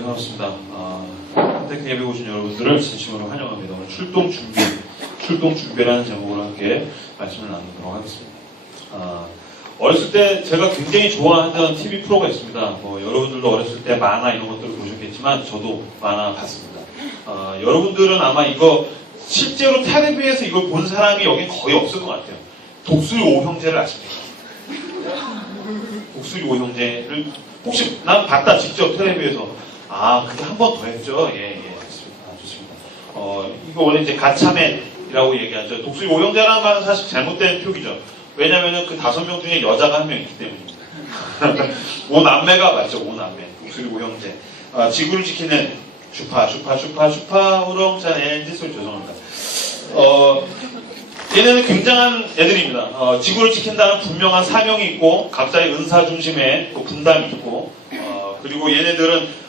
반갑습니다. 한택 예배 오신 여러분들을 진심으로 환영합니다. 오늘 출동 준비라는 제목으로 함께 말씀을 나누도록 하겠습니다. 어렸을 때 제가 굉장히 좋아하던 TV 프로가 있습니다. 여러분들도 어렸을 때 만화 이런 것들을 보셨겠지만 저도 만화 봤습니다. 여러분들은 아마 이거 실제로 텔레비에서 이걸 본 사람이 여기 거의 없을 것 같아요. 독수리 오형제를 아십니까? 독수리 오형제를 혹시 난 봤다 직접 텔레비에서. 그게 한 번 더 했죠. 예, 좋습니다. 이거 원래 이제 가차맨이라고 얘기하죠. 독수리 오형제라는 말은 사실 잘못된 표기죠. 왜냐면은 그 5명 중에 여자가 1명 있기 때문입니다. 오남매가 맞죠. 오남매. 독수리 오형제. 지구를 지키는 슈파 우렁찬 소리 죄송합니다. 얘네는 굉장한 애들입니다. 지구를 지킨다는 분명한 사명이 있고 각자의 은사 중심의 또 분담이 있고 그리고 얘네들은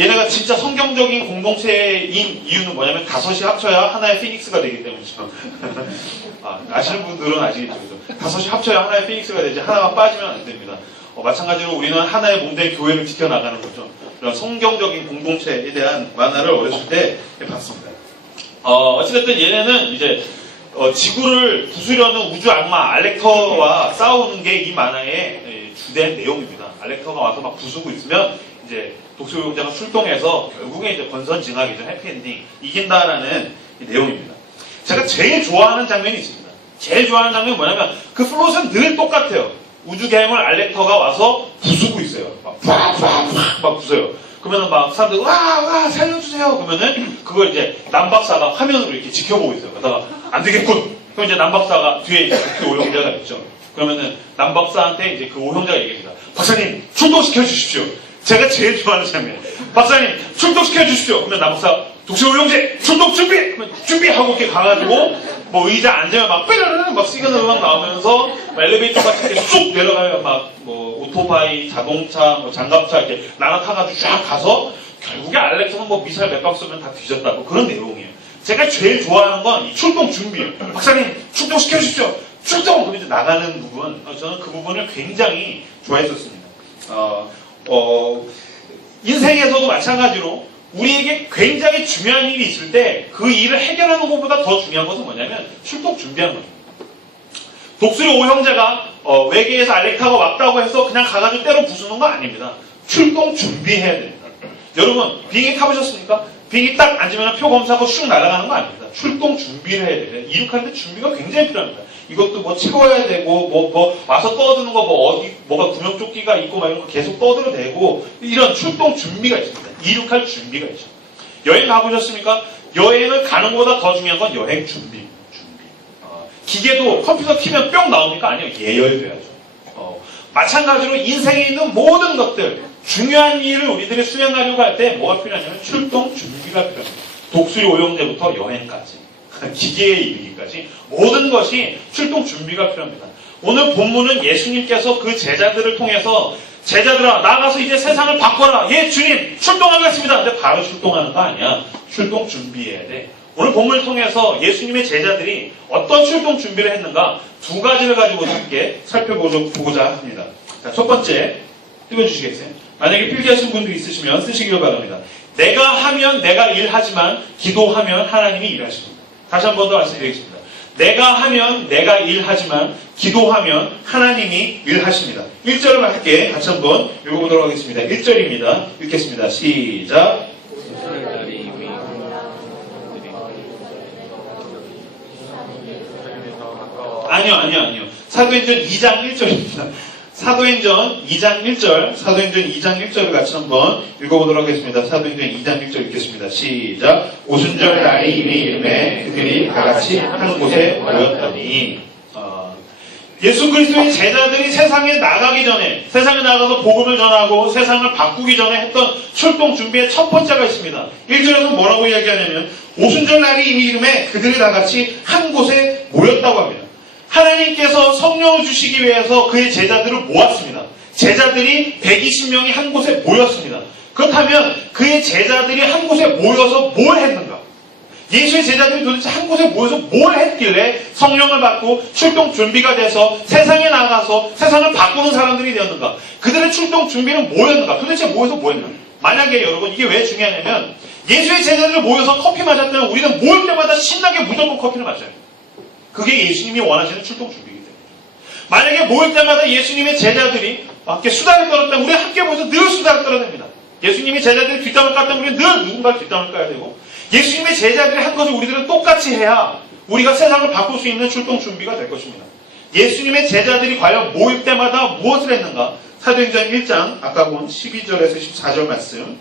얘네가 진짜 성경적인 공동체인 이유는 뭐냐면 5이 합쳐야 하나의 피닉스가 되기 때문이죠. 아시는 분들은 아시겠죠. 5이 합쳐야 하나의 피닉스가 되지 하나가 빠지면 안 됩니다. 마찬가지로 우리는 하나의 몸된 교회를 지켜나가는 거죠. 그런 성경적인 공동체에 대한 만화를 어렸을 때 봤습니다. 어찌됐든 얘네는 이제 지구를 부수려는 우주 악마 알렉터와 싸우는 게 이 만화의 주된 내용입니다. 알렉터가 와서 막 부수고 있으면 이제 독수리 오형제가 출동해서 결국에 이제 권선징악이죠. 해피엔딩 이긴다라는 내용입니다. 제가 제일 좋아하는 장면이 있습니다. 제일 좋아하는 장면이 뭐냐면 그 플롯은 늘 똑같아요. 우주 괴물 알렉터가 와서 부수고 있어요. 막 부숴요. 그러면은 막 사람들 와 살려주세요. 그러면은 그걸 이제 남박사가 화면으로 이렇게 지켜보고 있어요. 그러다가 안 되겠군. 그럼 이제 남박사가 뒤에 이제 그 오형제가 있죠. 그러면은 남박사한테 이제 그 오형제가 얘기합니다. 박사님 출동시켜 주십시오. 제가 제일 좋아하는 장면. 박사님 출동시켜 주십시오. 그러면 남박사 독수리 오형제 출동 준비. 그러면 준비하고 이렇게 가가지고 뭐 의자 앉으면 막 삐르르 막 시그널 막 나오면서 엘리베이터 같은 게 쑥 내려가면 막 뭐 오토바이, 자동차, 뭐 장갑차 이렇게 날아타가지고 쫙 가서 결국에 알렉터는 뭐 미사일 몇 방 쏘면 다 뒤졌다고 그런 내용이에요. 제가 제일 좋아하는 건 이 출동 준비예요. 박사님 출동시켜 주십시오. 출동! 그럼 이제 나가는 부분, 저는 그 부분을 굉장히 좋아했었습니다. 인생에서도 마찬가지로 우리에게 굉장히 중요한 일이 있을 때 그 일을 해결하는 것보다 더 중요한 것은 뭐냐면 출동 준비하는 거죠. 독수리 오형제가 외계에서 알렉타가 왔다고 해서 그냥 가가지고 때려 부수는 거 아닙니다. 출동 준비해야 됩니다. 여러분 비행기 타보셨습니까? 비행기 딱 앉으면 표 검사하고 슉 날아가는 거 아닙니다. 출동 준비를 해야 돼요. 이륙하는데 준비가 굉장히 필요합니다. 이것도 뭐 채워야 되고 뭐 와서 떠드는 거 뭐가 구명조끼가 있고 막 이런 거 계속 떠들어대고 이런 출동 준비가 있습니다. 이륙할 준비가 있죠. 여행 가보셨습니까? 여행을 가는 것보다 더 중요한 건 여행 준비. 기계도 컴퓨터 키면 뿅 나옵니까? 아니요. 예열돼야죠. 마찬가지로 인생에 있는 모든 것들 중요한 일을 우리들이 수행하려고 할 때 뭐가 필요하냐면 출동 준비가 필요합니다. 독수리 오형제부터 여행까지 기계에 이르기까지 모든 것이 출동 준비가 필요합니다. 오늘 본문은 예수님께서 그 제자들을 통해서 제자들아 나가서 이제 세상을 바꿔라. 예 주님 출동하겠습니다. 근데 바로 출동하는 거 아니야. 출동 준비해야 돼. 오늘 본문을 통해서 예수님의 제자들이 어떤 출동 준비를 했는가 2가지를 가지고 함께 살펴보고자 합니다. 자, 첫 번째 띄워주시겠어요? 만약에 필기하신 분들이 있으시면 쓰시길 바랍니다. 내가 하면 내가 일하지만 기도하면 하나님이 일하십니다. 다시 한 번 더 말씀드리겠습니다. 내가 하면 내가 일하지만 기도하면 하나님이 일하십니다. 1절을 함께 같이 한번 읽어보도록 하겠습니다. 1절입니다. 읽겠습니다. 시작. 아니요. 사도행전 2장 1절입니다. 사도행전 2장 1절을 같이 한번 읽어보도록 하겠습니다. 사도행전 2장 1절 읽겠습니다. 시작. 오순절 날이 이미 이름에 그들이 다같이 한 곳에 모였더니 예수 그리스도의 제자들이 세상에 나가기 전에 세상에 나가서 복음을 전하고 세상을 바꾸기 전에 했던 출동 준비의 첫 번째가 있습니다. 1절에서 뭐라고 이야기하냐면 오순절 날이 이미 이름에 그들이 다같이 한 곳에 모였다고 합니다. 하나님께서 성령을 주시기 위해서 그의 제자들을 모았습니다. 제자들이 120명이 한 곳에 모였습니다. 그렇다면 그의 제자들이 한 곳에 모여서 뭘 했는가? 예수의 제자들이 도대체 한 곳에 모여서 뭘 했길래 성령을 받고 출동 준비가 돼서 세상에 나가서 세상을 바꾸는 사람들이 되었는가? 그들의 출동 준비는 뭐였는가? 도대체 모여서 뭐 했는가? 만약에 여러분 이게 왜 중요하냐면 예수의 제자들이 모여서 커피 마셨다면 우리는 모일 때마다 신나게 무조건 커피를 마셔요. 그게 예수님이 원하시는 출동 준비이기 때문에. 만약에 모일 때마다 예수님의 제자들이 함께 수다를 떨었다면 우리는 함께 모여서 늘 수다를 떨어냅니다. 예수님의 제자들이 뒷담을 깠다면 우리는 늘 누군가 뒷담을 까야 되고 예수님의 제자들이 한 것을 우리들은 똑같이 해야 우리가 세상을 바꿀 수 있는 출동 준비가 될 것입니다. 예수님의 제자들이 과연 모일 때마다 무엇을 했는가? 사도행전 1장 아까 본 12절에서 14절 말씀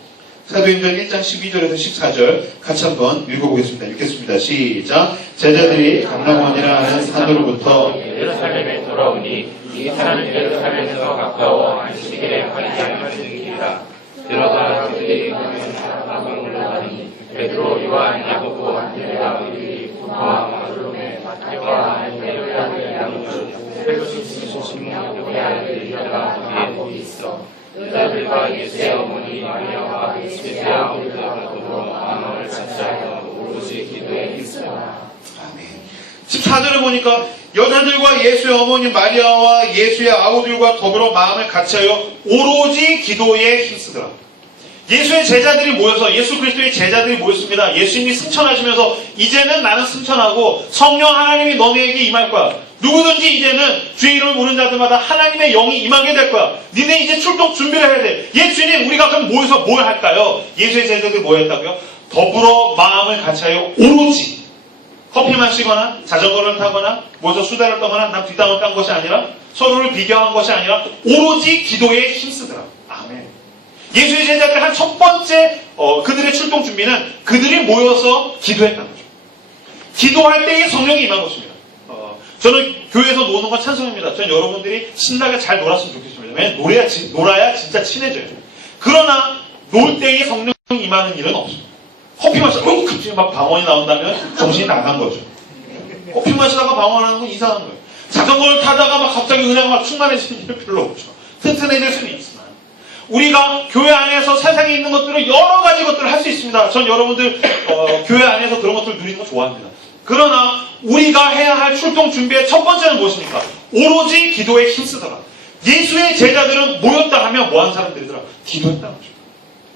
사도행전 1장 12절에서 14절 같이 한번 읽어보겠습니다. 읽겠습니다. 시작. 제자들이 감람원이라 하는 산으로부터 예루살렘에 돌아오니 이 산은 예루살렘에서 가까워 안식일에 하지 않는 길이라. 들어가 그들이 가면 올라가니 베드로, 요한, 야고보, 안드레아, 빌립보와 바르로메, 마태와 알페의 아들 야고보, 셀로시스 시몬의 아들 유다가 거기 있어. 여자들과 예수의 어머니 마리아와 예수의 아버지와 더불어 마음을 같이하여 오로지 기도에 힘쓰라. 14절에 보니까 여자들과 예수의 어머니 마리아와 예수의 아우들과 더불어 마음을 같이하여 오로지 기도에 힘쓰더라. 예수의 제자들이 모여서 예수 그리스도의 제자들이 모였습니다. 예수님이 승천하시면서 이제는 나는 승천하고 성령 하나님이 너네에게 임할 거야. 누구든지 이제는 주의 이름을 부르는 자들마다 하나님의 영이 임하게 될 거야. 니네 이제 출동 준비를 해야 돼. 예수님 우리가 그럼 모여서 뭘 할까요? 예수의 제자들이 뭐 했다고요? 더불어 마음을 같이하여 오로지 커피 마시거나 자전거를 타거나 모여서 수다를 떠거나 남 뒷담을 깐 것이 아니라 서로를 비교한 것이 아니라 오로지 기도에 힘쓰더라. 아멘. 예수의 제자들 한 첫 번째 그들의 출동 준비는 그들이 모여서 기도했다는 거죠. 기도할 때에 성령이 임한 것입니다. 저는 교회에서 노는 건 찬성입니다. 저는 여러분들이 신나게 잘 놀았으면 좋겠습니다. 왜냐면 놀아야 진짜 친해져요. 그러나 놀 때에 성령이 임하는 일은 없습니다. 커피 마시다가 갑자기 막 방언이 나온다면 정신이 나간 거죠. 커피 마시다가 방언하는 건 이상한 거예요. 자전거를 타다가 막 갑자기 은혜가 막 충만해지는 일은 별로 없죠. 튼튼해질 수는 있지만 우리가 교회 안에서 세상에 있는 것들을 여러 가지 것들을 할 수 있습니다. 전 여러분들 교회 안에서 그런 것들을 누리는 거 좋아합니다. 그러나 우리가 해야 할 출동 준비의 첫 번째는 무엇입니까? 오로지 기도에 힘쓰더라. 예수의 제자들은 모였다 하면 뭐한 사람들이더라? 기도했다는 것입니다.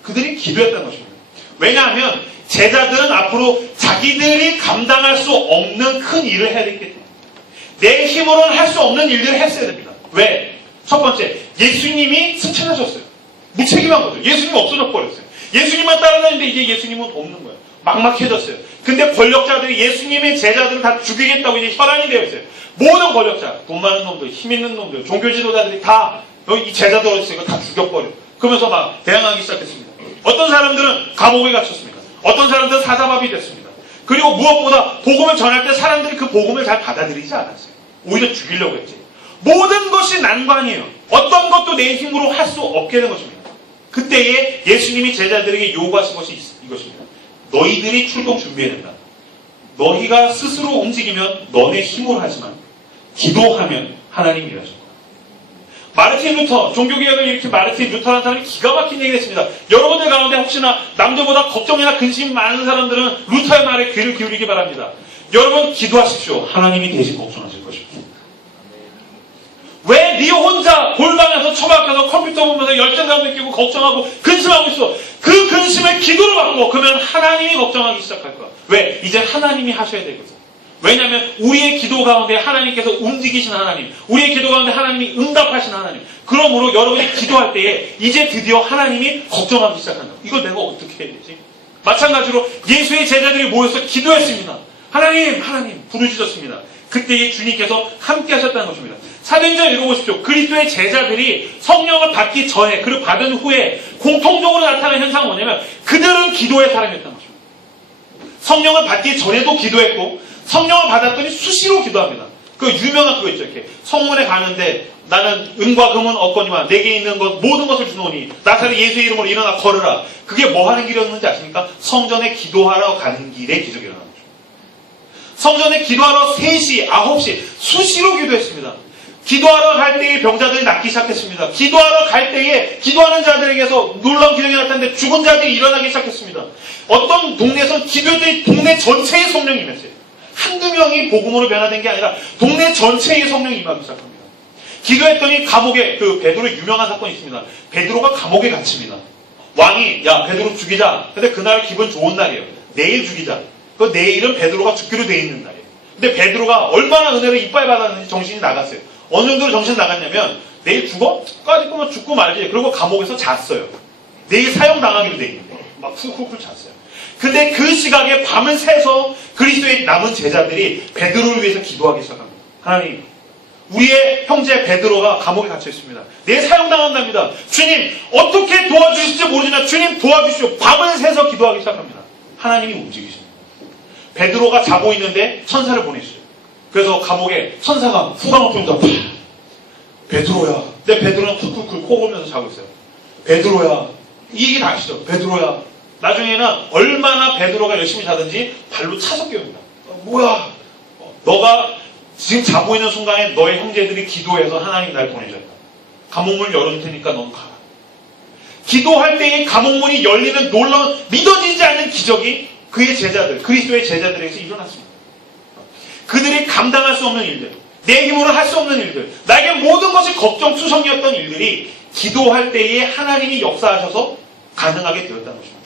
그들이 기도했다는 것입니다. 왜냐하면 제자들은 앞으로 자기들이 감당할 수 없는 큰 일을 해야 되기 때문에 내 힘으로는 할 수 없는 일들을 했어야 됩니다. 왜? 첫 번째, 예수님이 승천하셨어요. 무책임한 거죠. 예수님이 없어져 버렸어요. 예수님만 따라다니는데 이제 예수님은 없는 거예요. 막막해졌어요. 근데 권력자들이 예수님의 제자들을 다 죽이겠다고 이제 혈안이 되어 있어요. 모든 권력자, 돈 많은 놈들, 힘 있는 놈들, 종교 지도자들이 다 이 제자들 있으니까 다 죽여버려. 그러면서 막 대항하기 시작했습니다. 어떤 사람들은 감옥에 갇혔습니다. 어떤 사람들은 사자밥이 됐습니다. 그리고 무엇보다 복음을 전할 때 사람들이 그 복음을 잘 받아들이지 않았어요. 오히려 죽이려고 했지. 모든 것이 난관이에요. 어떤 것도 내 힘으로 할 수 없게 된 것입니다. 그때에 예수님이 제자들에게 요구하신 것이 이것입니다. 너희들이 출동 준비해야 된다. 너희가 스스로 움직이면 너네 힘으로 하지만 기도하면 하나님이 일하십니다. 마르틴 루터, 종교개혁을 일으킨 마르틴 루터라는 사람이 기가 막힌 얘기를 했습니다. 여러분들 가운데 혹시나 남들보다 걱정이나 근심이 많은 사람들은 루터의 말에 귀를 기울이기 바랍니다. 여러분 기도하십시오. 하나님이 대신 걱정하실 것입니다. 왜 네 혼자 골방에서 처박혀서 컴퓨터 보면서 열정감 느끼고 걱정하고 근심하고 있어? 그 근심을 기도로 바꾸고 그러면 하나님이 걱정하기 시작할 거야. 왜? 이제 하나님이 하셔야 되거든. 왜냐하면 우리의 기도 가운데 하나님께서 움직이신 하나님, 우리의 기도 가운데 하나님이 응답하신 하나님. 그러므로 여러분이 기도할 때에 이제 드디어 하나님이 걱정하기 시작한다. 이걸 내가 어떻게 해야 되지? 마찬가지로 예수의 제자들이 모여서 기도했습니다. 하나님 부르짖었습니다. 그때에 주님께서 함께 하셨다는 것입니다. 사도행전 읽어보십시오. 그리스도의 제자들이 성령을 받기 전에 그리고 받은 후에 공통적으로 나타나는 현상은 뭐냐면 그들은 기도의 사람이었다는 것입니다. 성령을 받기 전에도 기도했고 성령을 받았더니 수시로 기도합니다. 그 유명한 그거 있죠. 이렇게 성문에 가는데 나는 은과 금은 없거니와 내게 있는 것 모든 것을 주노니 나사렛 예수의 이름으로 일어나 걸으라. 그게 뭐 하는 길이었는지 아십니까? 성전에 기도하러 가는 길에 기적이 일어나는 거죠. 성전에 기도하러 3시, 9시 수시로 기도했습니다. 기도하러 갈 때에 병자들이 낫기 시작했습니다. 기도하러 갈 때에 기도하는 자들에게서 놀라운 기적이 나타났는데 죽은 자들이 일어나기 시작했습니다. 어떤 동네에서는 기도했더니 동네 전체에 성령이 임했어요. 한두 명이 복음으로 변화된 게 아니라 동네 전체에 성령이 임하기 시작합니다. 기도했더니 감옥에 베드로의 유명한 사건이 있습니다. 베드로가 감옥에 갇힙니다. 왕이 야 베드로 죽이자. 근데 그날 기분 좋은 날이에요. 내일 죽이자. 그 내일은 베드로가 죽기로 돼 있는 날이에요. 근데 베드로가 얼마나 은혜를 이빨 받았는지 정신이 나갔어요. 어느 정도로 정신이 나갔냐면 내일 죽어? 까짓 거면 죽고 말지. 그리고 감옥에서 잤어요. 내일 사형당하기로 돼 있는데 막 쿨쿨쿨 잤어요. 근데 그 시각에 밤을 새서 그리스도의 남은 제자들이 베드로를 위해서 기도하기 시작합니다. 하나님, 우리의 형제 베드로가 감옥에 갇혀 있습니다. 내일 사형당한답니다. 주님, 어떻게 도와주실지 모르지만 주님 도와주시오. 밤을 새서 기도하기 시작합니다. 하나님이 움직이십니다. 베드로가 자고 있는데 천사를 보내시죠. 그래서 감옥에 천사가 후광을 뿜다. 베드로야. 근데 베드로는 쿨쿨쿨 코 골면서 자고 있어요. 베드로야. 이 얘기 다 아시죠? 베드로야. 나중에는 얼마나 베드로가 열심히 자든지 발로 차서 깨웁니다. 뭐야? 너가 지금 자고 있는 순간에 너의 형제들이 기도해서 하나님 날 보내줬다. 감옥문 열어줄 테니까 넌 가라. 기도할 때에 감옥문이 열리는 놀라운 믿어지지 않는 기적이 그의 제자들, 그리스도의 제자들에게서 일어났습니다. 그들이 감당할 수 없는 일들, 내 힘으로 할 수 없는 일들, 나에게 모든 것이 걱정투성이었던 일들이 기도할 때에 하나님이 역사하셔서 가능하게 되었다는 것입니다.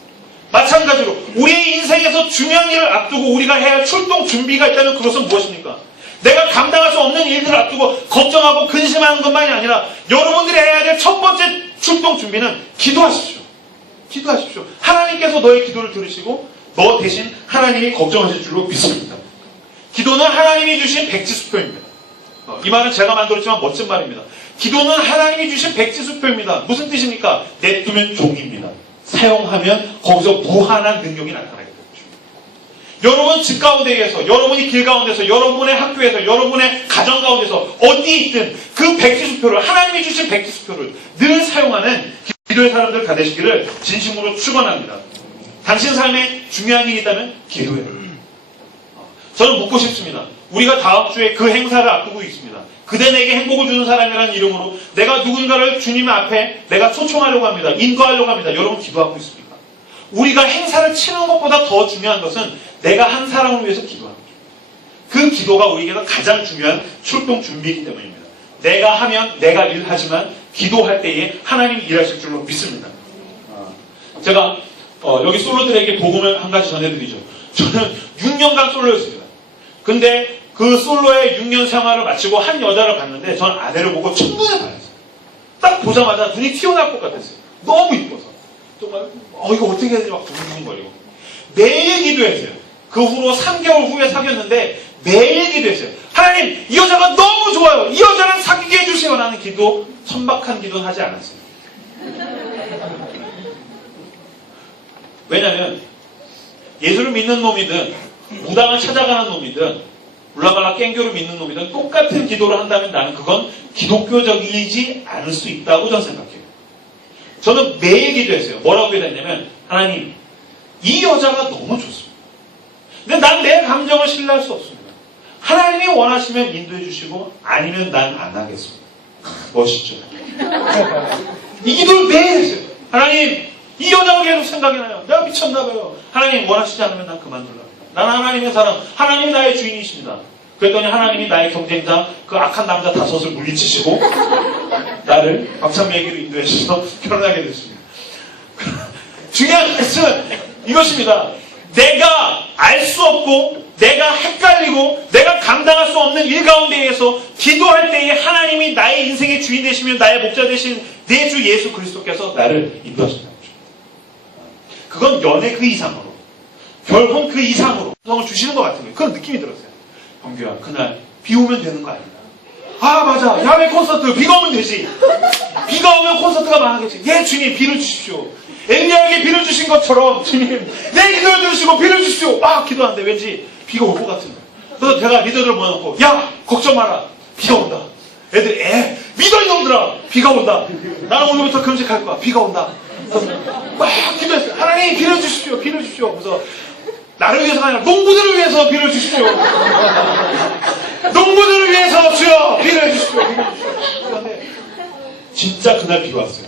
마찬가지로 우리의 인생에서 중요한 일을 앞두고 우리가 해야 할 출동 준비가 있다면 그것은 무엇입니까? 내가 감당할 수 없는 일들을 앞두고 걱정하고 근심하는 것만이 아니라 여러분들이 해야 될 첫 번째 출동 준비는 기도하십시오. 기도하십시오. 하나님께서 너의 기도를 들으시고 너 대신 하나님이 걱정하실 줄로 믿습니다. 기도는 하나님이 주신 백지수표입니다. 이 말은 제가 만들었지만 멋진 말입니다. 기도는 하나님이 주신 백지수표입니다. 무슨 뜻입니까? 냅두면 종입니다. 사용하면 거기서 무한한 능력이 나타나게 됩니다. 여러분 집 가운데에서, 여러분이 길 가운데서, 여러분의 학교에서, 여러분의 가정 가운데서 어디 있든 그 백지수표를, 하나님이 주신 백지수표를 늘 사용하는 기도의 사람들 다 되시기를 진심으로 축원합니다. 당신 삶에 중요한 일이 있다면 기도해요. 저는 묻고 싶습니다. 우리가 다음 주에 그 행사를 앞두고 있습니다. 그대 내게 행복을 주는 사람이라는 이름으로 내가 누군가를 주님 앞에 내가 초청하려고 합니다. 인도하려고 합니다. 여러분 기도하고 있습니까? 우리가 행사를 치는 것보다 더 중요한 것은 내가 한 사람을 위해서 기도하는 거죠. 그 기도가 우리에게는 가장 중요한 출동 준비이기 때문입니다. 내가 하면 내가 일하지만 기도할 때에 하나님이 일하실 줄로 믿습니다. 제가 여기 솔로들에게 복음을 한 가지 전해드리죠. 저는 6년간 솔로였습니다. 근데 그 솔로의 6년 생활을 마치고 한 여자를 봤는데 전 아내를 보고 첫눈에 반했어요. 딱 보자마자 눈이 튀어나올 것 같았어요. 너무 이뻐서. 정말 이거 어떻게 해야 되지 막 두근두근거리고. 매일 기도했어요. 그 후로 3개월 후에 사귀었는데 매일 기도했어요. 하나님 이 여자가 너무 좋아요. 이 여자랑 사귀게 해주세요. 라는 기도, 천박한 기도는 하지 않았어요. 왜냐하면 예수를 믿는 놈이든 무당을 찾아가는 놈이든 울라발라 깽교를 믿는 놈이든 똑같은 기도를 한다면 나는 그건 기독교적이지 않을 수 있다고 저는 생각해요. 저는 매일 기도했어요. 뭐라고 기도했냐면 하나님 이 여자가 너무 좋습니다. 근데 난 내 감정을 신뢰할 수 없습니다. 하나님이 원하시면 인도해 주시고 아니면 난 안 하겠습니다. 멋있죠? 이 기도를 매일 했어요. 하나님 이 여자가 계속 생각이 나요. 내가 미쳤나 봐요. 하나님 원하시지 않으면 난 그만둘랍니다. 나는 하나님의 사람, 하나님이 나의 주인이십니다. 그랬더니 하나님이 나의 경쟁자, 그 악한 남자 5을 물리치시고 나를 박찬매기로 인도해 주셔서 결혼하게 됐습니다. 중요한 것은 이것입니다. 내가 알 수 없고 내가 헷갈리고 내가 감당할 수 없는 일 가운데에서 기도할 때에 하나님이 나의 인생의 주인 되시면 나의 목자 되신 내 주 예수 그리스도께서 나를 인도하신다는 거죠. 그건 연애 그 이상으로, 결혼 그 이상으로 성을 주시는 것 같은 거예요. 그런 느낌이 들었어요. 형규야, 그날 비 오면 되는 거 아니다. 아 맞아, 야외 콘서트 비가 오면 되지. 비가 오면 콘서트가 망하겠지. 예 주님 비를 주십시오. 엘리야에게 비를 주신 것처럼 주님 내 기도를 들으시고 비를 주십시오. 막 기도하는데 왠지 비가 올 것 같은 거예요. 그래서 제가 리더들을 모아놓고 야 걱정 마라, 비가 온다. 애들 믿어 이놈들아, 비가 온다. 나는 오늘부터 금식할 거야. 비가 온다. 그래서 막 기도했어요. 하나님 비를 주십시오, 비를 주십시오. 그래서 나를 위해서가 아니라 농부들을 위해서 비를 주십시오. 농부들을 위해서 주여 비를 주십시오. 비를 주십시오. 그런데 진짜 그날 비가 왔어요.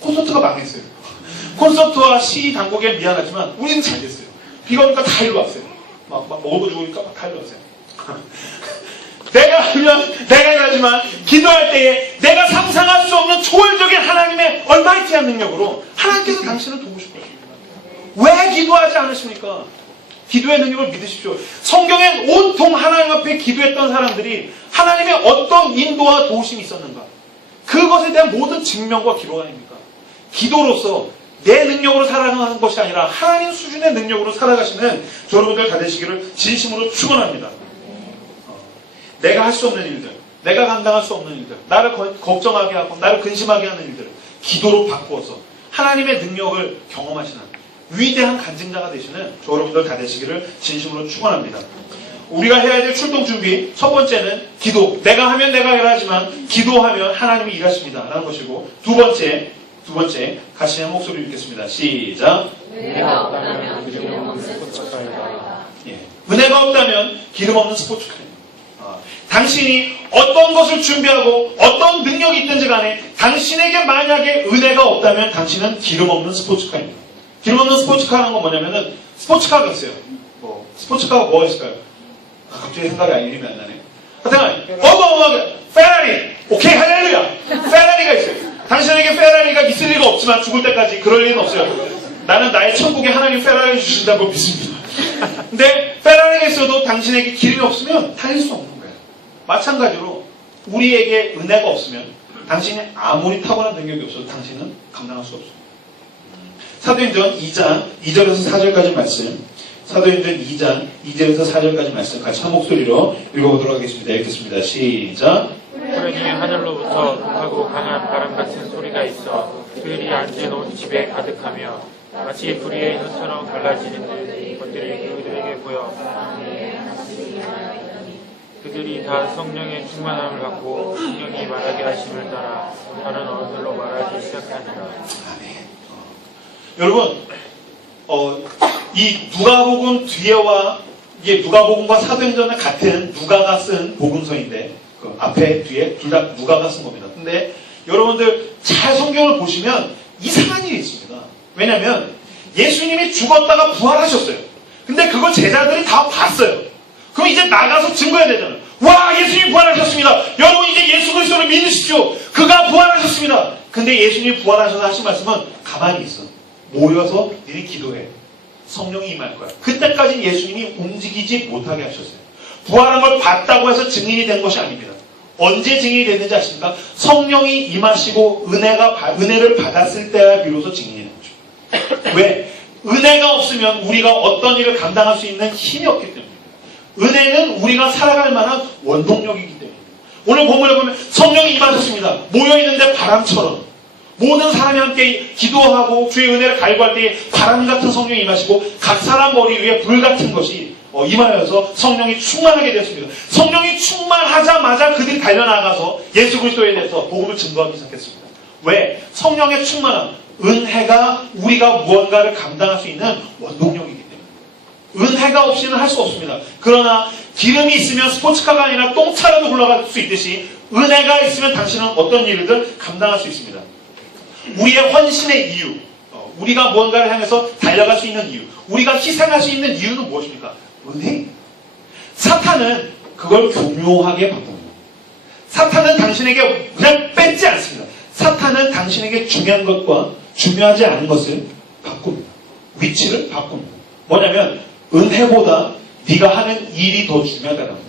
콘서트가 망했어요. 콘서트와 시 당국에 미안하지만 우리는 잘 됐어요. 비가 오니까 다 일로 왔어요. 막 먹을 거 주니까 다 일로 왔어요. 내가 하면 내가 일하지만 기도할 때에 내가 상상할 수 없는 초월적인 하나님의 얼마이티한 능력으로 하나님께서 당신을 도우실 것입니다. 왜 기도하지 않으십니까? 기도의 능력을 믿으십시오. 성경엔 온통 하나님 앞에 기도했던 사람들이 하나님의 어떤 인도와 도우심이 있었는가? 그것에 대한 모든 증명과 기록 아닙니까? 기도로서 내 능력으로 살아가는 것이 아니라 하나님 수준의 능력으로 살아가시는 여러분들 다 되시기를 진심으로 축원합니다. 내가 할 수 없는 일들, 내가 감당할 수 없는 일들, 나를 걱정하게 하고 나를 근심하게 하는 일들을 기도로 바꾸어서 하나님의 능력을 경험하시는 위대한 간증자가 되시는 여러분들 다 되시기를 진심으로 축원합니다. 우리가 해야 될 출동 준비, 첫 번째는 기도. 내가 하면 내가 일하지만 기도하면 하나님이 일하십니다 라는 것이고, 두 번째 같이 한 목소리 읽겠습니다. 시작. 은혜가 없다면 기름 없는 스포츠카입니다. 은혜가 없다면 기름 없는 스포츠카입니다. 당신이 어떤 것을 준비하고 어떤 능력이 있든지 간에 당신에게 만약에 은혜가 없다면 당신은 기름 없는 스포츠카입니다. 기름 없는 스포츠카라는 건 뭐냐면은 스포츠카가 있어요. 스포츠카가 뭐가 있을까요? 갑자기 생각이 이름이 안 나네. 하여튼 어마어마하게 페라리. 오케이 할렐루야. 페라리가 있어요. 당신에게 페라리가 있을 리가 없지만 죽을 때까지 그럴 일은 없어요. 나는 나의 천국에 하나님 페라리 주신다고 믿습니다. 근데 페라리가 있어도 당신에게 기름이 없으면 달릴 수 없는 거예요. 마찬가지로 우리에게 은혜가 없으면 당신이 아무리 타고난 능력이 없어도 당신은 감당할 수 없어요. 사도행전 2장 2절에서 4절까지 말씀, 사도행전 2장 2절에서 4절까지 말씀 같이 한 목소리로 읽어보도록 하겠습니다. 읽겠습니다. 시작. 그러니 하늘로부터 하고 강한 바람 같은 소리가 있어 그들이 앉은 온 집에 가득하며 마치 불의의 혀처럼 갈라지는 듯 것들이 그들에게 보여 그들이 다 성령의 충만함을 받고 성령이 말하게 하심을 따라 다른 언어로 말하기 시작하니라. 여러분, 이 누가복음 뒤에와 이게 누가복음과 사도행전은 같은 누가가 쓴 복음서인데 그 앞에 뒤에 둘 다 누가가 쓴 겁니다. 근데 여러분들 잘 성경을 보시면 이상한 일이 있습니다. 왜냐하면 예수님이 죽었다가 부활하셨어요. 근데 그걸 제자들이 다 봤어요. 그럼 이제 나가서 증거해야 되잖아요. 와, 예수님이 부활하셨습니다. 여러분 이제 예수 그리스도를 믿으십시오. 그가 부활하셨습니다. 근데 예수님이 부활하셔서 하신 말씀은 가만히 있어. 모여서 너희 기도해. 성령이 임할 거야. 그때까지는 예수님이 움직이지 못하게 하셨어요. 부활한 걸 봤다고 해서 증인이 된 것이 아닙니다. 언제 증인이 됐는지 아십니까? 성령이 임하시고 은혜를 받았을 때야 비로소 증인이 된 거죠. 왜? 은혜가 없으면 우리가 어떤 일을 감당할 수 있는 힘이 없기 때문입니다. 은혜는 우리가 살아갈 만한 원동력이기 때문입니다. 오늘 본문에 보면 성령이 임하셨습니다. 모여있는데 바람처럼 모든 사람이 함께 기도하고 주의 은혜를 갈구할 때 바람 같은 성령이 임하시고 각 사람 머리 위에 불 같은 것이 임하여서 성령이 충만하게 되었습니다. 성령이 충만하자마자 그들이 달려나가서 예수 그리스도에 대해서 복음을 증거하기 시작했습니다. 왜? 성령의 충만함, 은혜가 우리가 무언가를 감당할 수 있는 원동력이기 때문에 은혜가 없이는 할 수 없습니다. 그러나 기름이 있으면 스포츠카가 아니라 똥차라도 굴러갈 수 있듯이 은혜가 있으면 당신은 어떤 일이든 감당할 수 있습니다. 우리의 헌신의 이유, 우리가 무언가를 향해서 달려갈 수 있는 이유, 우리가 희생할 수 있는 이유는 무엇입니까? 은혜. 사탄은 그걸 교묘하게 바꿉니다. 사탄은 당신에게 그냥 뺏지 않습니다. 사탄은 당신에게 중요한 것과 중요하지 않은 것을 바꿉니다. 위치를 바꿉니다. 뭐냐면 은혜보다 네가 하는 일이 더 중요하다는 거예요.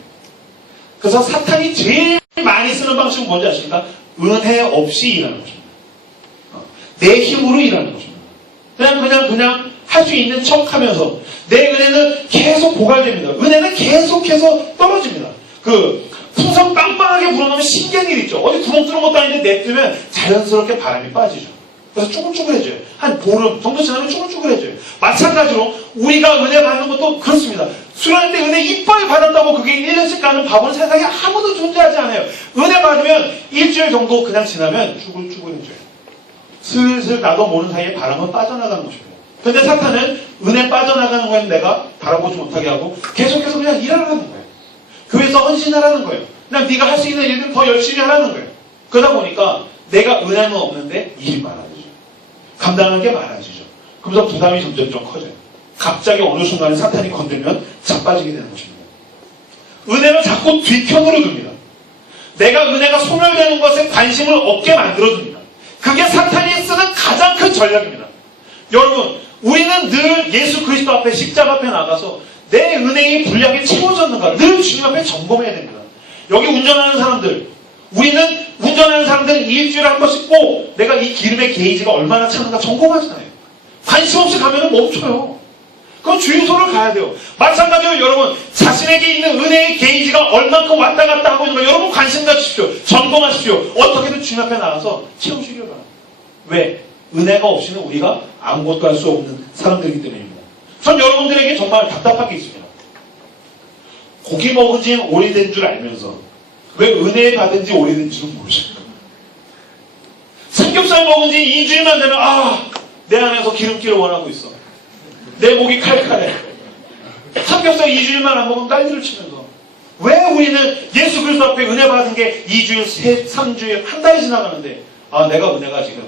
그래서 사탄이 제일 많이 쓰는 방식은 뭔지 아십니까? 은혜 없이 일하는 것입니다. 내 힘으로 일하는 것입니다. 그냥 할 수 있는 척 하면서 내 은혜는 계속 고갈됩니다. 은혜는 계속해서 떨어집니다. 풍선 빵빵하게 불어넣으면 신기한 일이 있죠. 어디 구멍 뚫은 것도 아닌데 냅두면 자연스럽게 바람이 빠지죠. 그래서 쭈글쭈글해져요. 한 보름 정도 지나면 쭈글쭈글해져요. 마찬가지로 우리가 은혜 받는 것도 그렇습니다. 수련할 때 은혜 이빨 받았다고 그게 1년씩 가는 바보는 세상에 아무도 존재하지 않아요. 은혜 받으면 일주일 정도 그냥 지나면 쭈글쭈글해져요. 슬슬 나도 모르는 사이에 바람은 빠져나가는 것입니다. 근데 사탄은 은혜 빠져나가는 거에는 내가 바라보지 못하게 하고 계속해서 그냥 일하라는 거예요. 교회에서 헌신하라는 거예요. 그냥 네가 할 수 있는 일을 더 열심히 하라는 거예요. 그러다 보니까 내가 은혜는 없는데 일이 많아지죠. 감당하는 게 많아지죠. 그러면서 부담이 점점 커져요. 갑자기 어느 순간에 사탄이 건들면 자빠지게 되는 것입니다. 은혜를 자꾸 뒤편으로 둡니다. 내가 은혜가 소멸되는 것에 관심을 없게 만들어줍니다. 그게 사탄이 쓰는 가장 큰 전략입니다. 여러분, 우리는 늘 예수 그리스도 앞에 십자가 앞에 나가서 내 은혜의 분량이 채워졌는가 늘 주님 앞에 점검해야 됩니다. 여기 운전하는 사람들, 우리는 운전하는 사람들은 일주일에 한 번씩 꼭 내가 이 기름의 게이지가 얼마나 차는가 점검하잖아요. 관심 없이 가면 멈춰요. 그건 주유소를 가야 돼요. 마찬가지로 여러분, 자신에게 있는 은혜의 게이지가 얼만큼 왔다 갔다 하고 있는가 여러분 관심 가지십시오. 점검하십시오. 어떻게든 주님 앞에 나가서 채우시길 바랍니다. 왜? 은혜가 없이는 우리가 아무것도 할 수 없는 사람들이기 때문입니다. 전 여러분들에게 정말 답답한 게 있습니다. 고기 먹은 지 오래된 줄 알면서 왜 은혜 받은 지 오래된 줄은 모르십니까? 삼겹살 먹은 지 2주일만 되면 내 안에서 기름기를 원하고 있어. 내 목이 칼칼해. 삼겹살 2주일만 안 먹으면 딸기를 치면서 왜 우리는 예수 그리스도 앞에 은혜 받은 게 2주일, 3주일, 한 달이 지나가는데 내가 은혜가 지금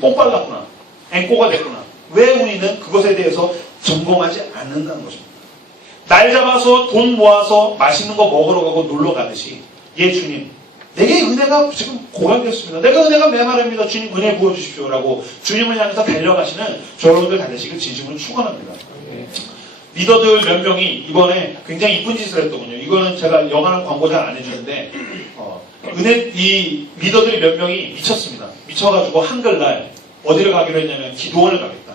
뽕 빨랐구나. 앵꼬가 됐구나. 왜 우리는 그것에 대해서 점검하지 않는다는 것입니다. 날 잡아서 돈 모아서 맛있는 거 먹으러 가고 놀러 가듯이 주님, 내게 은혜가 지금 고갈되었습니다. 내가 은혜가 메마릅니다. 주님 은혜 부어주십시오라고 주님을 향해서 달려가시는 여러분들 되시길 진심으로 축원합니다. 리더들 몇 명이 이번에 굉장히 이쁜 짓을 했더군요. 이거는 제가 영화는 광고 잘 안 해주는데 이 리더들이 몇 명이 미쳤습니다. 미쳐가지고 한글날 어디를 가기로 했냐면 기도원을 가겠다.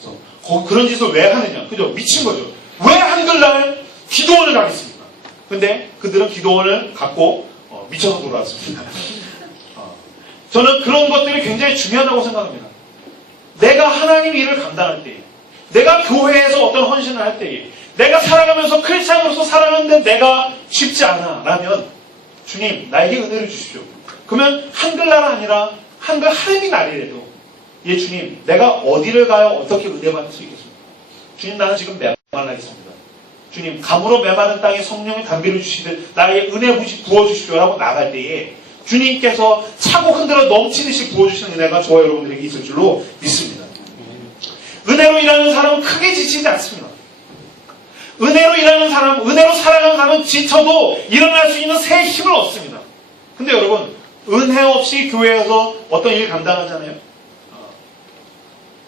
그래서 그런 짓을 왜 하느냐? 그죠? 미친 거죠. 왜 한글날 기도원을 가겠습니까? 근데 그들은 기도원을 갖고 미쳐서 돌아왔습니다. 저는 그런 것들이 굉장히 중요하다고 생각합니다. 내가 하나님 일을 감당할 때에, 내가 교회에서 어떤 헌신을 할 때에, 내가 살아가면서 크리스찬으로서 살아가는데 내가 쉽지 않아 라면 주님 나에게 은혜를 주십시오. 그러면 한글날 아니라 한글 하나님의 날이라도 주님 내가 어디를 가야 어떻게 은혜 받을 수 있겠습니까? 주님 나는 지금 메말라있습니다. 주님 감으로 메마른 땅에 성령의 담비를 주시듯 나에게 은혜 부어주십시오라고 나갈 때에 주님께서 차고 흔들어 넘치듯이 부어주시는 은혜가 저와 여러분들에게 있을 줄로 믿습니다. 은혜로 일하는 사람은 크게 지치지 않습니다. 은혜로 일하는 사람, 은혜로 살아가는 사람은 지쳐도 일어날 수 있는 새 힘을 얻습니다. 근데 여러분, 은혜 없이 교회에서 어떤 일 감당하잖아요.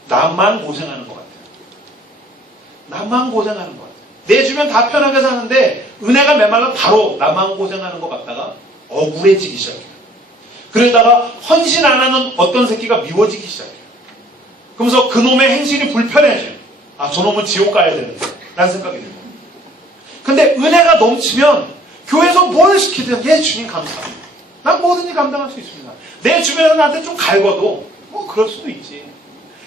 나만 고생하는 것 같아요. 나만 고생하는 것 같아요. 내 주변 다 편하게 사는데 은혜가 메말라 바로 나만 고생하는 것 같다가 억울해지기 시작해요. 그러다가 헌신 안 하는 어떤 새끼가 미워지기 시작해요. 그러면서 그놈의 행실이 불편해져요. 저놈은 지옥 가야 되는데 라는 생각이 들고. 근데 은혜가 넘치면 교회에서 뭘 시키든 주님 감사합니다. 난 뭐든지 감당할 수 있습니다. 내 주변에서 나한테 좀 갈궈도 그럴 수도 있지.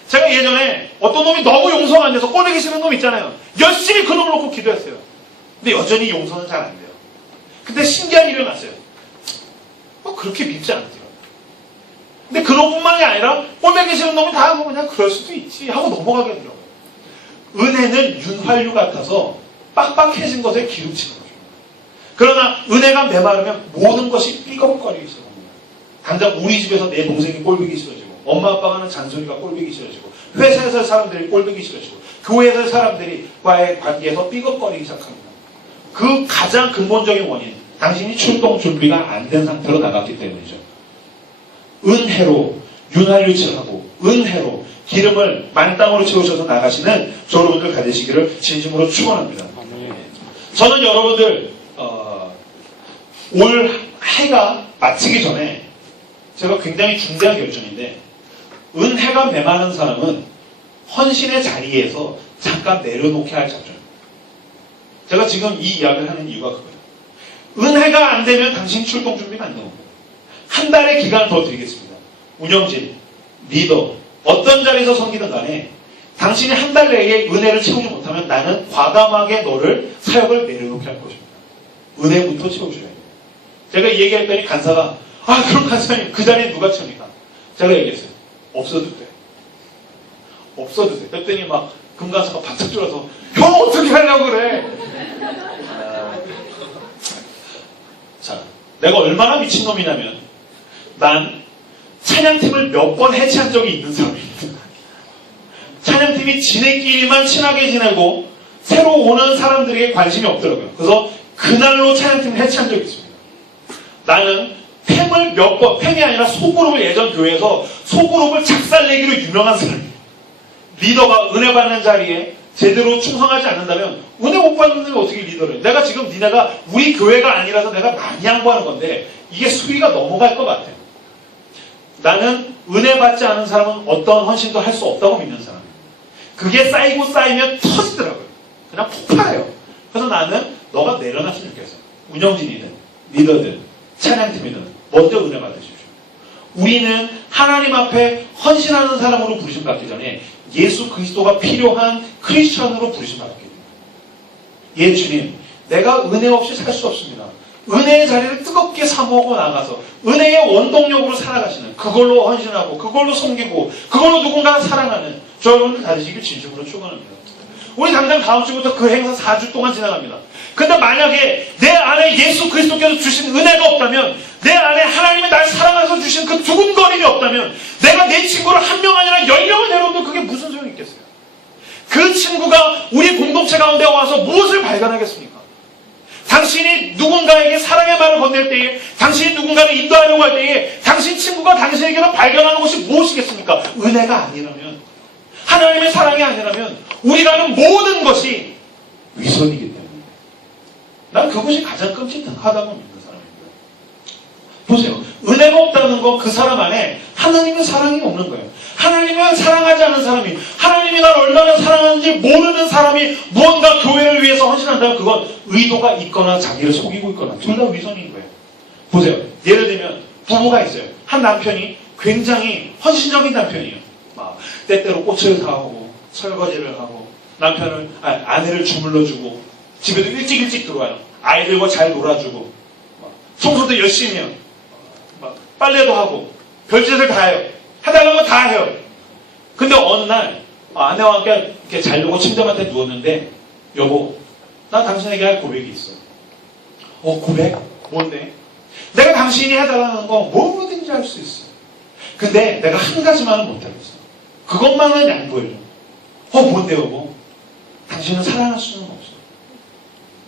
제가 예전에 어떤 놈이 너무 용서가 안 돼서 꼴보기 싫은 놈 있잖아요. 열심히 그 놈을 놓고 기도했어요. 근데 여전히 용서는 잘 안 돼요. 근데 신기한 일이 일어났어요. 그렇게 밉지 않대요. 근데 그 놈뿐만이 아니라 꼴보기 싫은 놈이 다 그냥 그럴 수도 있지 하고 넘어가게 되더라고요. 은혜는 윤활유 같아서 빡빡해진 것에 기름치는 거죠. 그러나 은혜가 메마르면 모든 것이 삐걱거리기 시작합니다. 당장 우리 집에서 내 동생이 꼴보기 싫어지고 엄마 아빠가 하는 잔소리가 꼴보기 싫어지고 회사에서 사람들이 꼴보기 싫어지고 교회에서 사람들과의 관계에서 삐걱거리기 시작합니다. 그 가장 근본적인 원인, 당신이 출동 준비가 안 된 상태로 나갔기 때문이죠. 은혜로 윤활유칠하고 은혜로 기름을 만땅으로 채우셔서 나가시는 여러분들 가지시기를 진심으로 축원합니다. 저는 여러분들 올 해가 마치기 전에 제가 굉장히 중대한 결정인데 은혜가 메마른 사람은 헌신의 자리에서 잠깐 내려놓게 할 작전. 제가 지금 이 이야기를 하는 이유가 그거예요. 은혜가 안 되면 당신 출동 준비가 안 되는 거예요. 한 달의 기간을 더 드리겠습니다. 운영진, 리더, 어떤 자리에서 섬기든 간에 당신이 한 달 내에 은혜를 채우지 못하면 나는 과감하게 너를 사역을 내려놓게 할 것입니다. 은혜부터 채우셔야 돼요. 제가 이 얘기했더니 간사가 그럼 간사님 그 자리에 누가 채웁니까? 제가 얘기했어요. 없어도 돼. 없어도 돼. 그랬더니 막 금간사가 바짝 졸아서 형 어떻게 하려고 그래? 자, 내가 얼마나 미친놈이냐면 난 찬양팀을 몇 번 해체한 적이 있는 사람입니다. 찬양팀이 지네끼리만 친하게 지내고 새로 오는 사람들에게 관심이 없더라고요. 그래서 그날로 찬양팀을 해체한 적이 있습니다. 나는 팸이 아니라 소그룹을 예전 교회에서 소그룹을 작살내기로 유명한 사람이에요. 리더가 은혜 받는 자리에 제대로 충성하지 않는다면 은혜 못 받는 데 어떻게 리더를 해? 내가 지금 니네가 우리 교회가 아니라서 내가 많이 양보하는 건데 이게 수위가 넘어갈 것 같아요. 나는 은혜 받지 않은 사람은 어떤 헌신도 할 수 없다고 믿는 사람이에요. 그게 쌓이고 쌓이면 터지더라고요. 그냥 폭발해요. 그래서 나는 너가 내려놨으면 좋겠어. 운영진이든 리더든 찬양팀이든 먼저 은혜 받으십시오. 우리는 하나님 앞에 헌신하는 사람으로 부르심 받기 전에 예수 그리스도가 필요한 크리스천으로 부르심 받기 됩니다. 예 주님, 내가 은혜 없이 살 수 없습니다. 은혜의 자리를 뜨겁게 사모하고 나가서 은혜의 원동력으로 살아가시는 그걸로 헌신하고 그걸로 섬기고 그걸로 누군가를 사랑하는 저 여러분들 다 되시길 진심으로 축원합니다. 우리 당장 다음 주부터 그 행사 4주 동안 지나갑니다. 근데 만약에 내 안에 예수 그리스도께서 주신 은혜가 없다면 내 안에 하나님이 날 사랑해서 주신 그 두근거림이 없다면 내가 내 친구를 한 명 아니라 10명을 데려오면 그게 무슨 소용이 있겠어요? 그 친구가 우리 공동체 가운데 와서 무엇을 발견하겠습니까? 당신이 누군가에게 사랑의 말을 건넬 때에 당신이 누군가를 인도하려고 할 때에 당신 친구가 당신에게서 발견하는 것이 무엇이겠습니까? 은혜가 아니라면 하나님의 사랑이 아니라면 우리가 하는 모든 것이 위선이기 때문에 난 그것이 가장 끔찍하다고 믿는 사람입니다. 보세요. 은혜가 없다는 건 그 사람 안에 하나님의 사랑이 없는 거예요. 하나님을 사랑하지 않은 사람이 하나님이 날 얼마나 사랑하는지 모르는 사람이 무언가 교회를 위해서 헌신한다면 그건 의도가 있거나 자기를 속이고 있거나 둘 다 위선인 거예요. 보세요. 예를 들면 부부가 있어요. 한 남편이 굉장히 헌신적인 남편이에요. 막 때때로 꽃을 사오고 설거지를 하고 아내를 주물러주고 집에도 일찍 들어와요. 아이들과 잘 놀아주고 청소도 열심히 해요. 빨래도 하고 별짓을 다 해요. 해달라는 거 다 해요. 근데 어느 날 아내와 함께 이렇게 자려고 침대맡에 누웠는데 여보, 나 당신에게 할 고백이 있어. 고백? 뭔데? 내가 당신이 해달라는 거 뭐든지 할 수 있어. 근데 내가 한 가지만은 못하겠어. 그것만은 양보해줘. 뭔데 여보? 당신은 사랑할 수는 없어.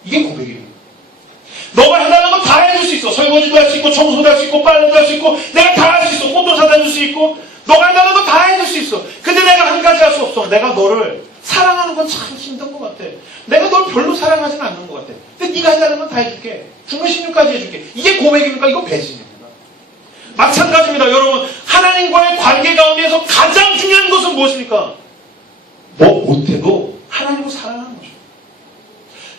이게 고백이에요. 너가 해달라는 건 다 해줄 수 있어. 설거지도 할 수 있고 청소도 할 수 있고 빨래도 할 수 있고 내가 다 할 수 있어. 꽃도 사다 줄 수 있고 너가 해달라는 건 다 해줄 수 있어. 근데 내가 한 가지 할 수 없어. 내가 너를 사랑하는 건 참 힘든 것 같아. 내가 널 별로 사랑하지는 않는 것 같아. 근데 네가 해달라는 건 다 해줄게. 중간 신유까지 해줄게. 이게 고백입니까? 이거 배신입니다. 마찬가지입니다. 여러분, 하나님과의 관계 가운데서 가장 중요한 것은 무엇입니까? 못해도 하나님을 사랑하는 거죠.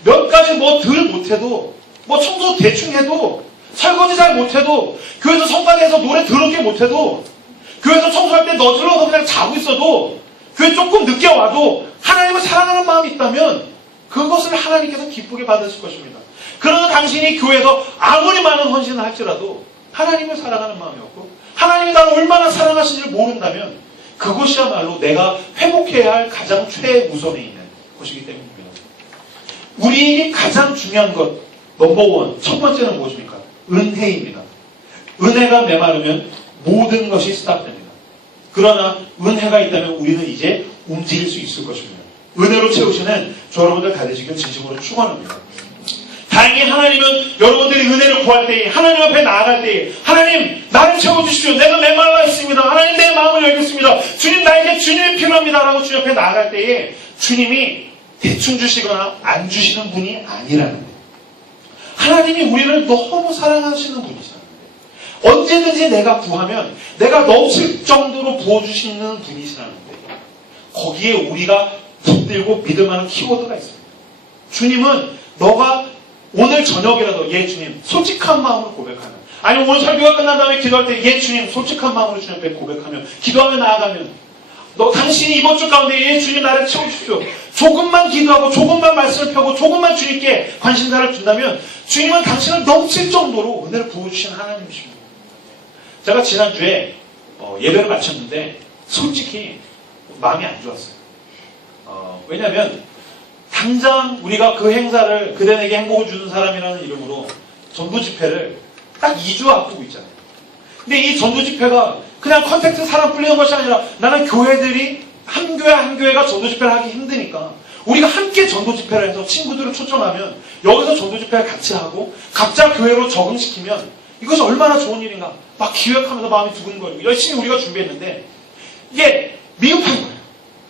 몇 가지 덜 못해도 청소 대충 해도 설거지 잘 못해도 교회에서 성가대에서 노래 더럽게 못해도 교회에서 청소할 때 너질러서 그냥 자고 있어도 교회 조금 늦게 와도 하나님을 사랑하는 마음이 있다면 그것을 하나님께서 기쁘게 받으실 것입니다. 그러나 당신이 교회에서 아무리 많은 헌신을 할지라도 하나님을 사랑하는 마음이 없고 하나님이 나를 얼마나 사랑하시는지를 모른다면 그것이야말로 내가 회복해야 할 가장 최우선에 있는 것이기 때문입니다. 우리에게 가장 중요한 것 넘버원, 첫 번째는 무엇입니까? 은혜입니다. 은혜가 메마르면 모든 것이 스탑됩니다. 그러나 은혜가 있다면 우리는 이제 움직일 수 있을 것입니다. 은혜로 채우시는 저 여러분들 다 되시길 진심으로 축원합니다. 다행히 하나님은 여러분들이 은혜를 구할 때에 하나님 앞에 나아갈 때에 하나님 나를 채워주십시오. 내가 메말라 있습니다. 하나님 내 마음을 열겠습니다. 주님 나에게 주님이 필요합니다. 라고 주님 앞에 나아갈 때에 주님이 대충 주시거나 안 주시는 분이 아니라는 거예요. 하나님이 우리를 너무 사랑하시는 분이시라는 거예요. 언제든지 내가 구하면 내가 넘칠 정도로 부어주시는 분이시라는 거예요. 거기에 우리가 붙들고 믿을만한 키워드가 있습니다. 주님은 너가 오늘 저녁이라도 예 주님 솔직한 마음으로 고백하면 아니면 오늘 설교가 끝난 다음에 기도할 때 예 주님 솔직한 마음으로 주님 앞에 고백하면 기도하며 나아가면 당신이 이번 주 가운데 예 주님 나를 채워주십시오. 조금만 기도하고 조금만 말씀을 펴고 조금만 주님께 관심사를 준다면 주님은 당신을 넘칠 정도로 은혜를 부어주시는 하나님이십니다. 제가 지난주에 예배를 마쳤는데 솔직히 마음이 안 좋았어요. 왜냐하면 당장 우리가 그 행사를 그대에게 행복을 주는 사람이라는 이름으로 전도 집회를 딱 2주 앞두고 있잖아요. 근데 이 전도 집회가 그냥 컨택트 사람 불리는 것이 아니라 나는 교회들이 한 교회 한 교회가 전도 집회를 하기 힘드니까 우리가 함께 전도 집회를 해서 친구들을 초청하면 여기서 전도 집회를 같이 하고 각자 교회로 적응시키면 이것이 얼마나 좋은 일인가. 막 기획하면서 마음이 두근거리고 열심히 우리가 준비했는데 이게 미흡한 거예요.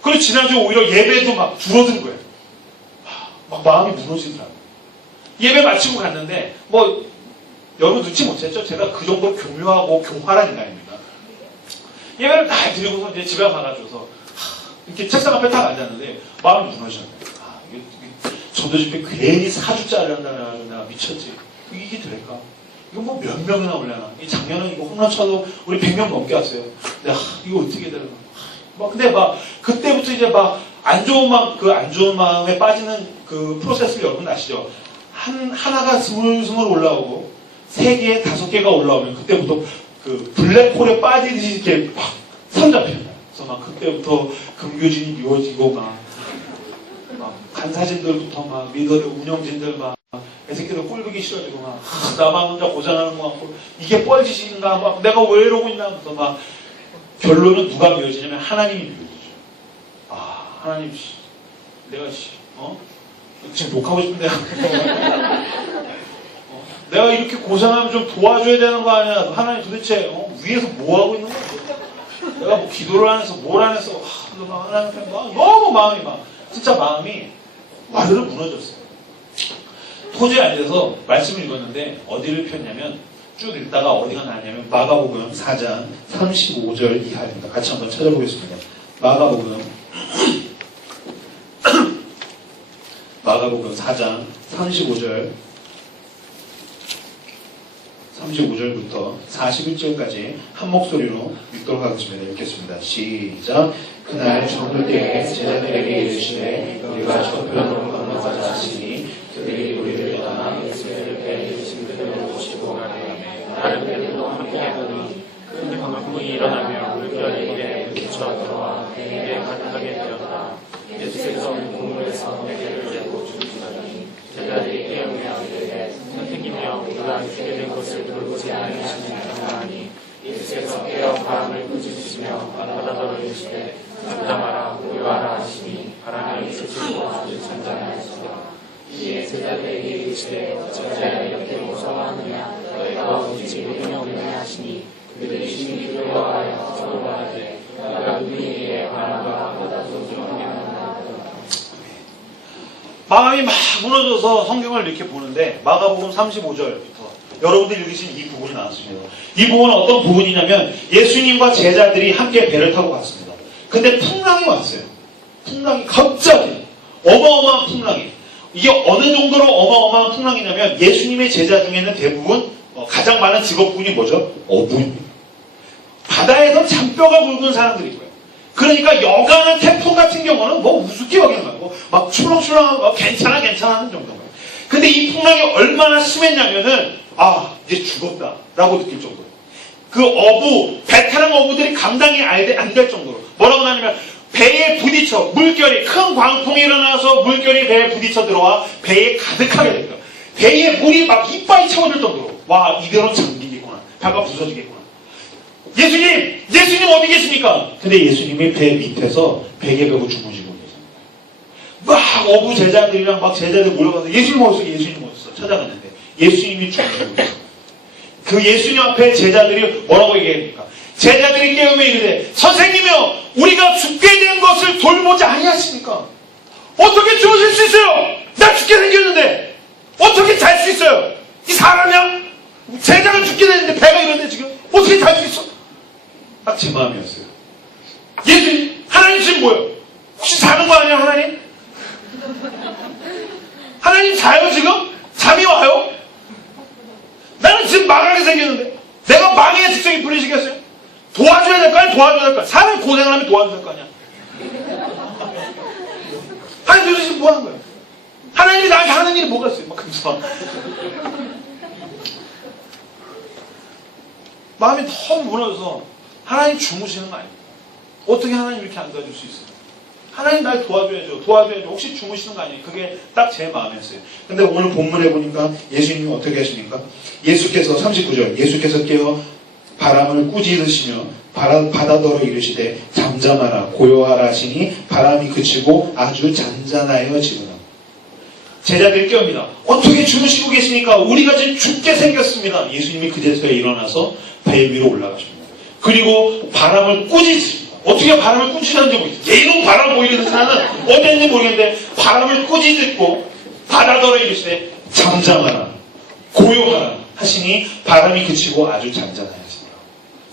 그리고 지난주 오히려 예배도 막 줄어든 거예요. 막 마음이 무너지더라고요. 예배 마치고 갔는데 뭐 여러분 눈치 못 챘죠? 제가 그 정도 교묘하고 교활한 인간입니다. 예배를 다 드리고서 이제 집에 가가지고서 이렇게 책상 앞에 딱 앉았는데 마음이 무너지는 거예요. 이게 전도 집회 괜히 4주짜리 한다고 내가 미쳤지. 이게 될까? 이거 뭐 몇 명이나 올려나? 이 작년에 이거 홈런 쳐도 우리 100명 넘게 왔어요. 근데 이거 어떻게 되나? 근데 막 그때부터 이제 막 안 좋은 마음에 빠지는 그 프로세스를 여러분 아시죠? 하나가 스물스물 올라오고 3개, 5개가 올라오면 그때부터 그 블랙홀에 빠지듯이 이렇게 막 선잡혀요. 그래서 막 그때부터 금교진이 미워지고 막 간사진들부터 막 리더들, 운영진들 막 애새끼들 꼴보기 싫어지고 막 나만 혼자 고생하는 것 같고 이게 뻘짓인가 막 내가 왜 이러고 있나 하면서 막 결론은 누가 미워지냐면 하나님이 미워지죠. 하나님 내가 지금 욕하고 싶은데 내가 이렇게 고생하면 좀 도와줘야 되는 거 아니야. 하나님 도대체 위에서 뭐 하고 있는 거야? 내가 뭐 기도를 안 해서 뭘 안 해서 하나님한테 너무 마음이 진짜 마음이 와르르 무너졌어요. 도저히 안 돼서 말씀을 읽었는데 어디를 폈냐면 쭉 읽다가 어디가 나왔냐면 마가복음 4장 35절 이하입니다. 같이 한번 찾아보겠습니다. 마가복음 4장 35절부터 41절까지 한 목소리로 읽도록 하겠습니다. 읽겠습니다. 시작. 그날 저물 때에 제자들에게 이르시되 우리가 저편으로 건너가자 하시니 그들이 우리를 떠나 예수님께 짐들을 모시고 가되 다른 배들도 함께 하더니 큰 광풍이 일어나며 물결이 이에 부딪혀 들어와 배에 가득하게 되었다. 예수께서 공물에서 배를 들고 주시더니 제자들이 깨우며 이르되 선생님이여 우리가 죽게 된 것을 돌보지 아니하시느냐 하니 예수께서 깨어 바람을 꾸짖으시며 바다더러 이르시되 잠잠하라 고요하라 하시니 바람이 그치고 아주 잔잔하시더라. 이에 제자들에게 이르시되 어찌하여 이렇게 무서워하느냐 너희가 오직 믿으며 오느냐 하시니 그들이 심히 두려워하여 서로 말하되 우리가 누구에게 바람과 바다도 두려워하느냐. 마음이 막 무너져서 성경을 이렇게 보는데 마가복음 35절부터 여러분들이 읽으신 이 부분이 나왔습니다. 이 부분은 어떤 부분이냐면 예수님과 제자들이 함께 배를 타고 갔습니다. 근데 풍랑이 왔어요. 풍랑이 갑자기 어마어마한 풍랑이. 이게 어느 정도로 어마어마한 풍랑이냐면 예수님의 제자 중에는 대부분 가장 많은 직업군이 뭐죠? 어부입니다. 바다에서 잔뼈가 굵은 사람들이고요. 그러니까 여간한 태풍 같은 경우는 뭐 우습게 여기는 거고 막 출렁출렁하고 괜찮아 하는 정도인 거예요. 근데 이 풍랑이 얼마나 심했냐면은 이제 죽었다라고 느낄 정도예요. 그 베테랑 어부들이 감당이 안 될 정도로 뭐라고 하냐면 배에 부딪혀 물결이 큰 광풍이 일어나서 물결이 배에 부딪혀 들어와 배에 가득하게 됩니다. 배에 물이 막 이빨이 채워질 정도로 와 이대로 잠기겠구나. 배가 부서지겠구나. 예수님 어디 계십니까? 근데 예수님이 배 밑에서 베개 베고 주무시고 계십니다. 막 어부 제자들이랑 막 제자들 몰려가서 예수님 어딨어? 찾아갔는데 예수님이 주무시고 계십니다. 그 예수님 앞에 제자들이 뭐라고 얘기합니까? 제자들이 깨우며 이르되 선생님이여 우리가 죽게 된 것을 돌보지 아니하십니까? 어떻게 주무실 수 있어요? 나 죽게 생겼는데 어떻게 잘 수 있어요? 이 사람이야? 제자가 죽게 됐는데 배가 이런데 지금 어떻게 잘 수 있어? 딱 제 마음이었어요. 예수님 하나님 지금 뭐예요? 혹시 자는 거 아니야 하나님? 하나님 자요 지금? 잠이 와요? 나는 지금 망하게 생겼는데 내가 망해야 직성이 풀리시겠어요? 도와줘야 될 거 아니야? 도와줘야 될 거 아니야? 사람이 고생을 하면 도와줘야 될 거 아니야? 하나님 도대체 뭐 하는 거야? 하나님이 나한테 하는 일이 뭐가 있어요? 막 그러면서 마음이 너무 무너져서 하나님 주무시는 거 아닙니까? 어떻게 하나님 이렇게 안 도와줄 수 있어요? 하나님 날 도와줘야죠. 혹시 주무시는 거 아니에요? 그게 딱 제 마음이었어요. 근데 오늘 본문에 보니까 예수님이 어떻게 하십니까? 예수께서 39절 예수께서 깨어 바람을 꾸짖으시며 바다더러 이르시되 잠잠하라 고요하라 하시니 바람이 그치고 아주 잔잔하여지더라. 제자들이 깨웁니다. 어떻게 주무시고 계십니까? 우리가 지금 죽게 생겼습니다. 예수님이 그제서야 일어나서 배 위로 올라가십니다. 그리고 바람을 꾸짖습니다. 어떻게 바람을 꾸짖었는지 모르겠어요. 얘는 바람 보이는 사람은 어땠는지 모르겠는데 바람을 꾸짖고 바다더러 이르시되 잠잠하라 고요하라 하시니 바람이 그치고 아주 잔잔하였습니다.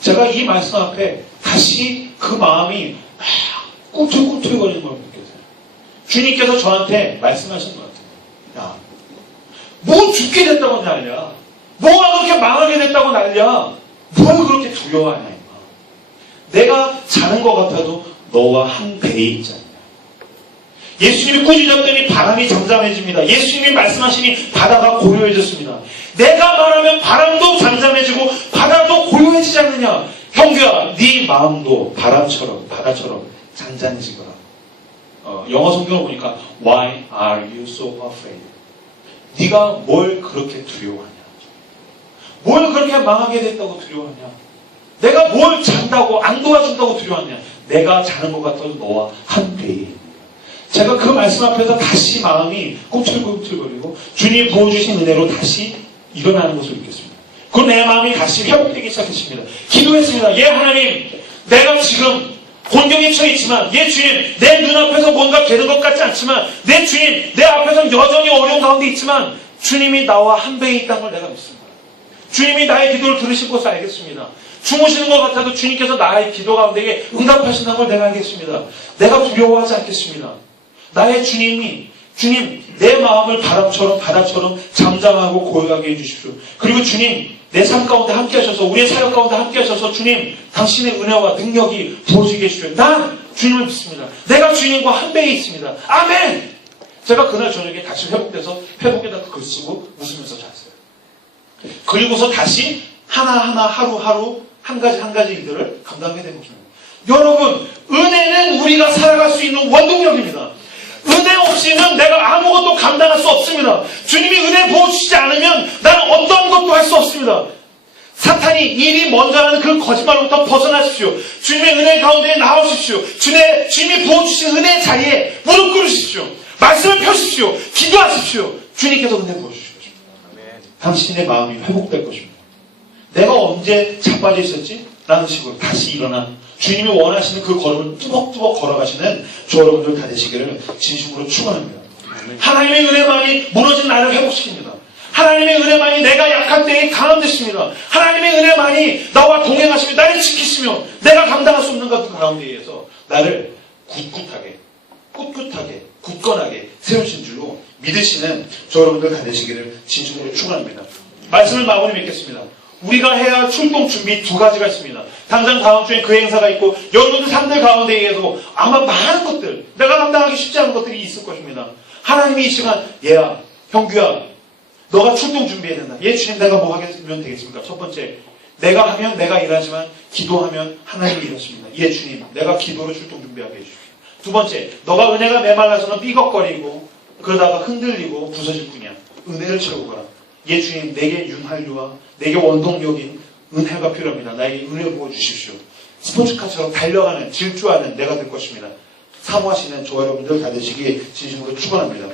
제가 이 말씀 앞에 다시 그 마음이 꿈틀꿈틀거리는 걸 느꼈어요. 주님께서 저한테 말씀하신 것 같아요. 야, 뭐 죽게 됐다고 난리야. 뭐가 그렇게 망하게 됐다고 난리야. 뭘 그렇게 두려워하냐. 임마. 내가 자는 것 같아도 너와 한 배에 있잖아. 예수님이 꾸짖었더니 바람이 잠잠해집니다. 예수님이 말씀하시니 바다가 고요해졌습니다. 내가 말하면 바람도 잠잠해지고 바다도 고요해지지 않느냐. 형규야, 네 마음도 바람처럼 바다처럼 잔잔해지거라. 영어 성경을 보니까 Why are you so afraid? 네가 뭘 그렇게 두려워하냐? 뭘 그렇게 망하게 됐다고 두려워하냐? 내가 뭘 잔다고 안 도와준다고 두려워하냐? 내가 자는 것 같아도 너와 한 배에 있는 거야. 제가 그 말씀 앞에서 다시 마음이 꿈틀꿈틀거리고 주님 부어주신 은혜로 다시 일어나는 것을 느꼈습니다. 그럼 내 마음이 다시 회복되기 시작했습니다. 기도했습니다. 예 하나님, 내가 지금 곤경에 처해 있지만 예 주님, 내 눈앞에서 뭔가 되는 것 같지 않지만 내 주님, 내 앞에서 여전히 어려운 가운데 있지만 주님이 나와 한 배에 있다는 걸 내가 믿습니다. 주님이 나의 기도를 들으실 것을 알겠습니다. 주무시는 것 같아도 주님께서 나의 기도 가운데 응답하신다는 걸 내가 알겠습니다. 내가 두려워하지 않겠습니다. 나의 주님이 주님, 내 마음을 바람처럼 바다처럼 잠잠하고 고요하게 해주십시오. 그리고 주님, 내 삶 가운데 함께 하셔서 우리의 사역 가운데 함께 하셔서 주님, 당신의 은혜와 능력이 부어지게 해주십시오. 난 주님을 믿습니다. 내가 주님과 한 배에 있습니다. 아멘! 제가 그날 저녁에 다시 회복돼서 회복에다 글 쓰고 웃으면서 잤어요. 그리고서 다시 하나하나 하루하루 한 가지 일들을 감당하게 된 것입니다. 여러분, 은혜는 우리가 살아갈 수 있는 원동력입니다. 은혜 없이는 내가 아무것도 감당할 수 없습니다. 주님이 은혜 부어주시지 않으면 나는 어떤 것도 할 수 없습니다. 사탄이 일이 먼저라는 그 거짓말로부터 벗어나십시오. 주님의 은혜 가운데 나오십시오. 주님이 부어주신 은혜 자리에 무릎 꿇으십시오. 말씀을 펴십시오. 기도하십시오. 주님께서 은혜 부어주십시오. 당신의 마음이 회복될 것입니다. 내가 언제 자빠져 있었지? 라는 식으로 다시 일어나 주님이 원하시는 그 걸음을 뚜벅뚜벅 걸어가시는 저 여러분들 다 되시기를 진심으로 축원합니다. 하나님의 은혜만이 무너진 나를 회복시킵니다. 하나님의 은혜만이 내가 약할 때에 강함 되십니다. 하나님의 은혜만이 나와 동행하시며 나를 지키시며 내가 감당할 수 없는 것 가운데에서 나를 꿋꿋하게 굳건하게 세우신 줄로 믿으시는 저 여러분들 다 되시기를 진심으로 축원합니다. 말씀을 마무리 맺겠습니다. 우리가 해야 할 출동 준비 두 가지가 있습니다. 당장 다음 주에 그 행사가 있고 여러분들 삶들 가운데에도 아마 많은 것들, 내가 감당하기 쉽지 않은 것들이 있을 것입니다. 하나님이 이 시간, 얘야, 형규야, 너가 출동 준비해야 된다. 예, 주님, 내가 뭐 하면 되겠습니까? 첫 번째, 내가 하면 내가 일하지만 기도하면 하나님이 일하십니다. 예, 주님, 내가 기도로 출동 준비하게 해주십시오. 두 번째, 너가 은혜가 메말라서는 삐걱거리고 그러다가 흔들리고 부서질 뿐이야. 은혜를 채우고 가라. 예, 주님, 내게 윤활유와 내게 원동력인 은혜가 필요합니다. 나에게 은혜 부어주십시오. 스포츠카처럼 달려가는, 질주하는 내가 될 것입니다. 사모하시는 저 여러분들 다 되시기에 진심으로 축원합니다.